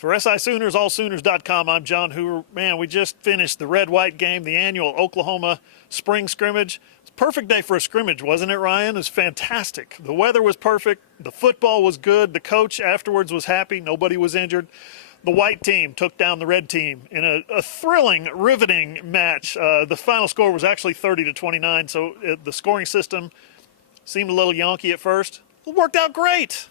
For SI Sooners, allsooners.com, I'm John Hoover. Man, we just finished the red-white game, the annual Oklahoma spring scrimmage. It's a perfect day for a scrimmage, wasn't it, Ryan? It was fantastic. The weather was perfect. The football was good. The coach afterwards was happy. Nobody was injured. The white team took down the red team in a thrilling, riveting match. The final score was actually 30-29, so the scoring system seemed a little yonky at first. It worked out great.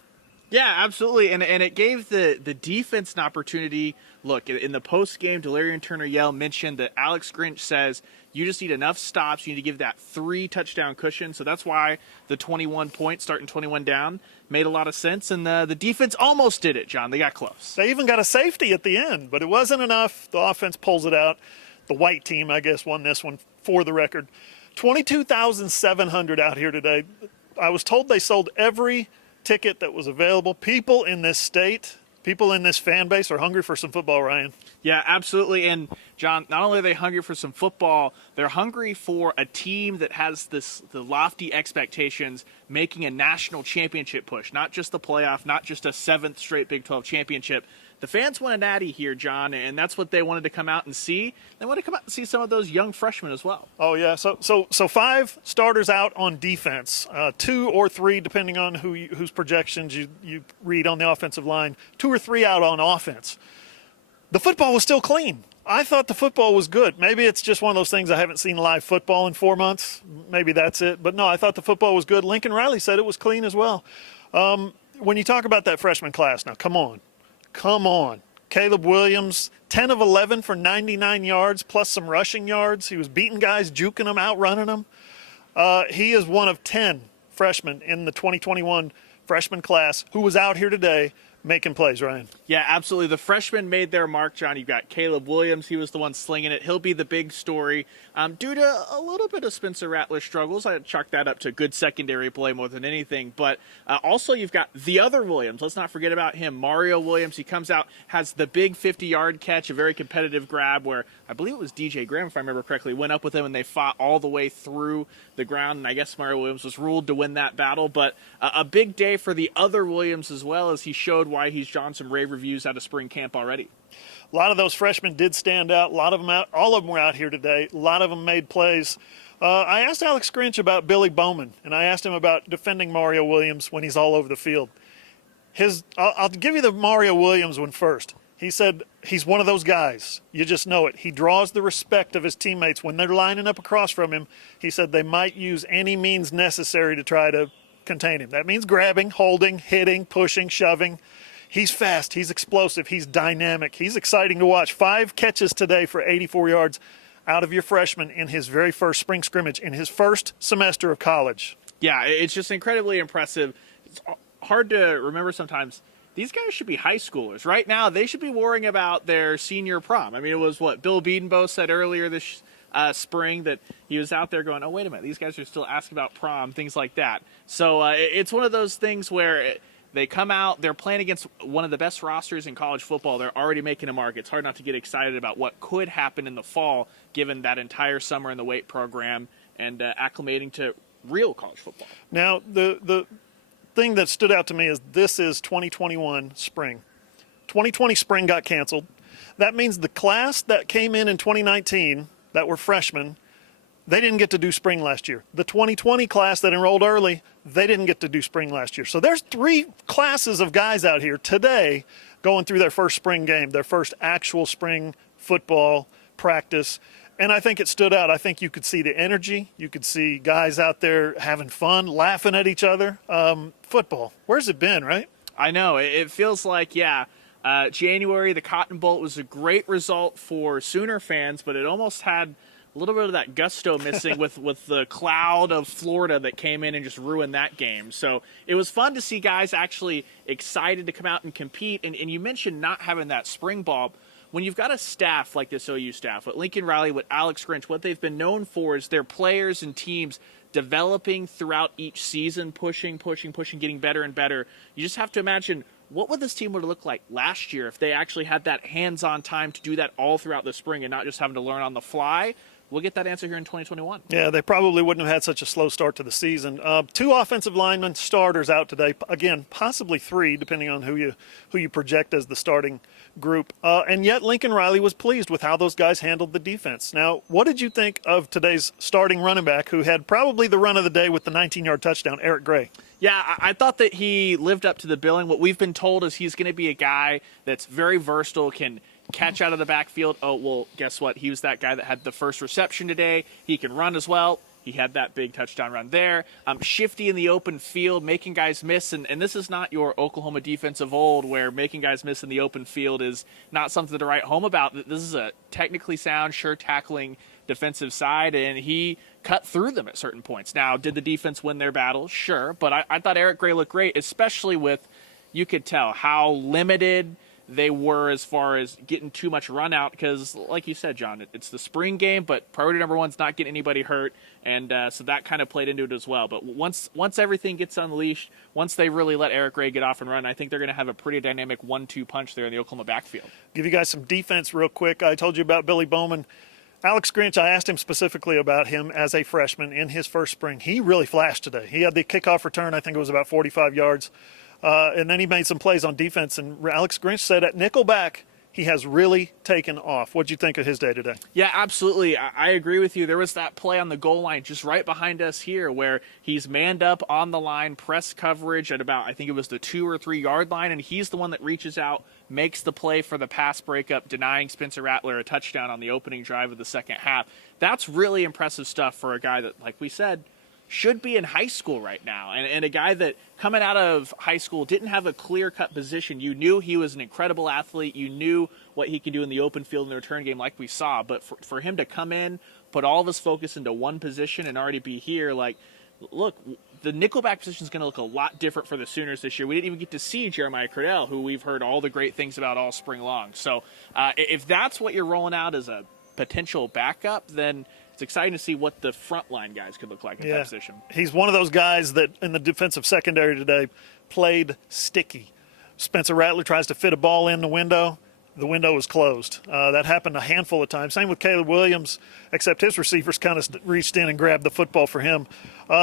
Yeah, absolutely, and it gave the defense an opportunity. Look, in the post-game, Delarian Turner-Yell mentioned that Alex Grinch says you just need enough stops. You need to give that 3-touchdown cushion, so that's why the 21 points, starting 21 down, made a lot of sense, and the defense almost did it, John. They got close. They even got a safety at the end, but it wasn't enough. The offense pulls it out. The white team, I guess, won this one for the record. 22,700 out here today. I was told they sold every ticket that was available. People in this state, people in this fan base are hungry for some football, Ryan. Yeah, absolutely. And John, not only are they hungry for some football, they're hungry for a team that has the lofty expectations, making a national championship push, not just the playoff, not just a 7th straight Big 12 championship. The fans want a natty here, John, and that's what they wanted to come out and see. They want to come out and see some of those young freshmen as well. Oh, yeah. So 5 starters out on defense, 2 or 3, depending on whose projections you read on the offensive line, 2 or 3 out on offense. The football was still clean. I thought the football was good. Maybe it's just one of those things I haven't seen live football in 4 months. Maybe that's it. But no, I thought the football was good. Lincoln Riley said it was clean as well. When you talk about that freshman class, now come on. Caleb Williams, 10 of 11 for 99 yards, plus some rushing yards. He was beating guys, juking them, outrunning them. He is one of 10 freshmen in the 2021 freshman class who was out here today making plays, Ryan. Yeah, absolutely. The freshmen made their mark, John. You've got Caleb Williams. He was the one slinging it. He'll be the big story. Due to a little bit of Spencer Rattler's struggles, I chalk that up to good secondary play more than anything. But also you've got the other Williams. Let's not forget about him, Mario Williams. He comes out, has the big 50-yard catch, a very competitive grab where I believe it was DJ Graham, if I remember correctly, went up with him and they fought all the way through the ground. And I guess Mario Williams was ruled to win that battle. But a big day for the other Williams as well, as he showed why he's drawn some rave reviews out of spring camp already. A lot of those freshmen did stand out. A lot of them all of them were out here today. A lot of them made plays. I asked Alex Grinch about Billy Bowman, and I asked him about defending Mario Williams when he's all over the field. I'll give you the Mario Williams one first. He said he's one of those guys. You just know it. He draws the respect of his teammates when they're lining up across from him. He said they might use any means necessary to try to contain him. That means grabbing, holding, hitting, pushing, shoving. He's fast. He's explosive. He's dynamic. He's exciting to watch. 5 catches today for 84 yards out of your freshman in his very first spring scrimmage in his first semester of college. Yeah, it's just incredibly impressive. It's hard to remember sometimes. These guys should be high schoolers. Right now, they should be worrying about their senior prom. I mean, it was what Bill Bedenbaugh said earlier this spring, that he was out there going, oh, wait a minute, these guys are still asking about prom, things like that. So it's one of those things where they come out, they're playing against one of the best rosters in college football. They're already making a mark. It's hard not to get excited about what could happen in the fall, given that entire summer in the weight program and acclimating to real college football. Now, the thing that stood out to me is this is 2021 spring. 2020 spring got canceled. That means the class that came in 2019 that were freshmen, they didn't get to do spring last year. The 2020 class that enrolled early, they didn't get to do spring last year. So there's 3 classes of guys out here today going through their first spring game, their first actual spring football practice. And I think it stood out. I think you could see the energy. You could see guys out there having fun, laughing at each other. Football, where's it been, right? I know. It feels like, January, the Cotton Bowl was a great result for Sooner fans, but it almost had a little bit of that gusto missing with the cloud of Florida that came in and just ruined that game. So it was fun to see guys actually excited to come out and compete. And you mentioned not having that spring ball. When you've got a staff like this OU staff, what Lincoln Riley, what Alex Grinch, what they've been known for is their players and teams developing throughout each season, pushing, getting better and better. You just have to imagine, what would this team would look like last year if they actually had that hands-on time to do that all throughout the spring and not just having to learn on the fly? we'll get that answer here in 2021. Yeah, they probably wouldn't have had such a slow start to the season. Two offensive linemen starters out today. Again, possibly three, depending on who you project as the starting group. And yet Lincoln Riley was pleased with how those guys handled the defense. Now, what did you think of today's starting running back, who had probably the run of the day with the 19-yard touchdown, Eric Gray? Yeah, I thought that he lived up to the billing. What we've been told is he's going to be a guy that's very versatile, can catch out of the backfield. Oh, well, guess what? He was that guy that had the first reception today. He can run as well. He had that big touchdown run there. Shifty in the open field, making guys miss. And this is not your Oklahoma defense of old, where making guys miss in the open field is not something to write home about. This is a technically sound, sure tackling defensive side, and he cut through them at certain points. Now, did the defense win their battle? Sure. But I thought Eric Gray looked great, especially with, you could tell how limited they were as far as getting too much run out, because like you said, John, it's the spring game, but priority number one's not getting anybody hurt, and so that kind of played into it as well. But once everything gets unleashed, once they really let Eric Gray get off and run, I think they're going to have a pretty dynamic 1-2 punch there in the Oklahoma backfield. Give you guys some defense real quick. I told you about Billy Bowman. Alex Grinch, I asked him specifically about him as a freshman in his first spring. He really flashed today. He had the kickoff return, I think it was about 45 yards. And then he made some plays on defense. And Alex Grinch said at nickelback, he has really taken off. What'd you think of his day today? Yeah, absolutely. I agree with you. There was that play on the goal line just right behind us here where he's manned up on the line, press coverage at about, I think it was the 2 or 3 yard line, and he's the one that reaches out, makes the play for the pass breakup, denying Spencer Rattler a touchdown on the opening drive of the second half. That's really impressive stuff for a guy that, like we said, should be in high school right now, and a guy that coming out of high school didn't have a clear-cut position. You knew he was an incredible athlete. You knew what he could do in the open field in the return game like we saw, but for him to come in, put all of his focus into one position and already be here, like, look, the nickelback position is going to look a lot different for the Sooners this year. We didn't even get to see Jeremiah Cradell, who we've heard all the great things about all spring long. So if that's what you're rolling out as a potential backup, then it's exciting to see what the frontline guys could look like in that position. He's one of those guys that in the defensive secondary today played sticky. Spencer Rattler tries to fit a ball in the window. The window was closed. That happened a handful of times. Same with Caleb Williams, except his receivers kind of reached in and grabbed the football for him.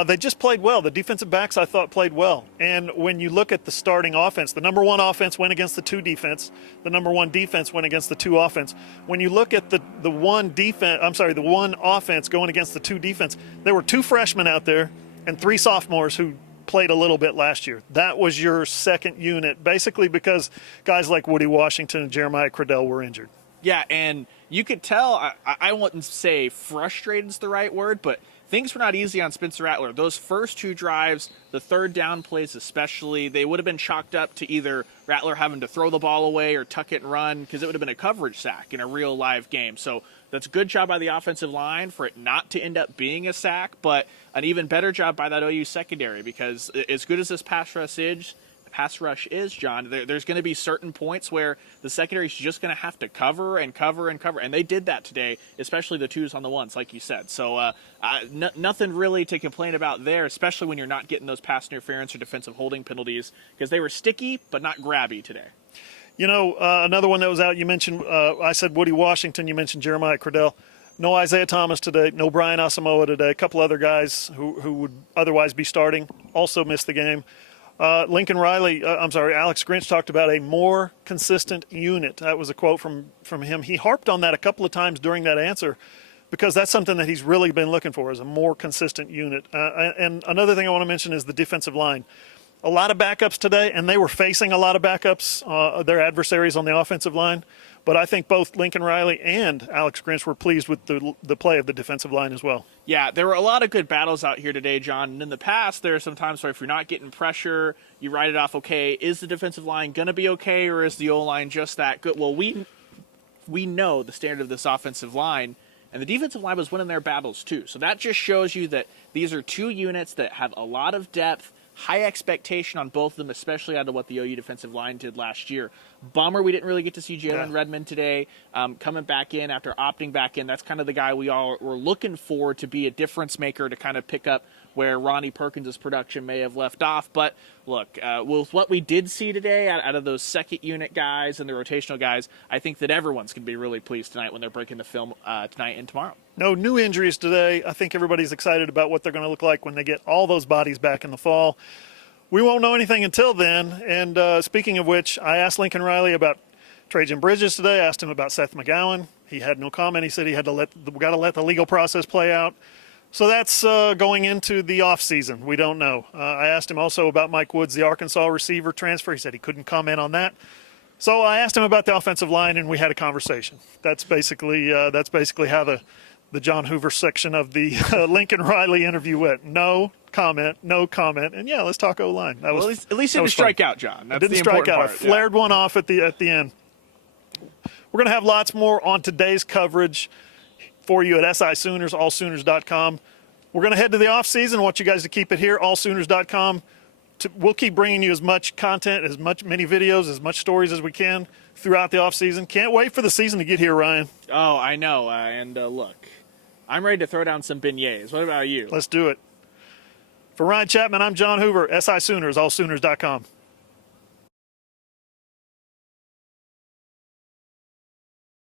They just played well. The defensive backs, I thought, played well. And when you look at the starting offense, the number one offense went against the 2 defense. The number one defense went against the 2 offense. When you look at the one offense going against the 2 defense, there were 2 freshmen out there and 3 sophomores who played a little bit last year. That was your second unit, basically because guys like Woody Washington and Jeremiah Cradell were injured. Yeah, and you could tell, I wouldn't say frustrated is the right word, but things were not easy on Spencer Rattler. Those first 2 drives, the third down plays especially, they would have been chalked up to either Rattler having to throw the ball away or tuck it and run, because it would have been a coverage sack in a real live game. So that's a good job by the offensive line for it not to end up being a sack, but an even better job by that OU secondary, because as good as this pass rush is, John, there's going to be certain points where the secondary is just going to have to cover and cover and cover, and they did that today, especially the 2s on the 1s, like you said. So nothing really to complain about there, especially when you're not getting those pass interference or defensive holding penalties, because they were sticky but not grabby today. You know, another one that was out, you mentioned, I said Woody Washington, you mentioned Jeremiah Cradell. No Isaiah Thomas today, no Brian Asamoah today. A couple other guys who would otherwise be starting also missed the game. Alex Grinch talked about a more consistent unit. That was a quote from him. He harped on that a couple of times during that answer because that's something that he's really been looking for, is a more consistent unit. And another thing I want to mention is the defensive line. A lot of backups today, and they were facing a lot of backups, their adversaries on the offensive line. But I think both Lincoln Riley and Alex Grinch were pleased with the play of the defensive line as well. Yeah, there were a lot of good battles out here today, John. And in the past, there are some times where if you're not getting pressure, you write it off, okay, is the defensive line going to be okay, or is the O-line just that good? Well, we know the standard of this offensive line, and the defensive line was winning their battles too. So that just shows you that these are 2 units that have a lot of depth, high expectation on both of them, especially out of what the OU defensive line did last year. Bummer we didn't really get to see Jalen Redmond today coming back in after opting back in. That's kind of the guy we all were looking for to be a difference maker, to kind of pick up where Ronnie Perkins' production may have left off. But look, with what we did see today out of those second unit guys and the rotational guys, I think that everyone's going to be really pleased tonight when they're breaking the film tonight and tomorrow. No new injuries today. I think everybody's excited about what they're going to look like when they get all those bodies back in the fall. We won't know anything until then. And speaking of which, I asked Lincoln Riley about Trajan Bridges today. I asked him about Seth McGowan. He had no comment. He said we got to let the legal process play out. So that's going into the off season. We don't know. I asked him also about Mike Woods, the Arkansas receiver transfer. He said he couldn't comment on that. So I asked him about the offensive line, and we had a conversation. That's basically how the John Hoover section of the Lincoln Riley interview went. No comment, and yeah, let's talk O-line. At least you didn't strike out, John. That's didn't the strike important out. part. Flared one off at the end. We're going to have lots more on today's coverage for you at SI Sooners, allsooners.com. We're going to head to the off season. I want you guys to keep it here, allsooners.com. We'll keep bringing you as much content, many videos, as much stories as we can throughout the off season. Can't wait for the season to get here, Ryan. Oh, I know. And look, I'm ready to throw down some beignets. What about you? Let's do it. For Ryan Chapman, I'm John Hoover, SI Sooners, allsooners.com.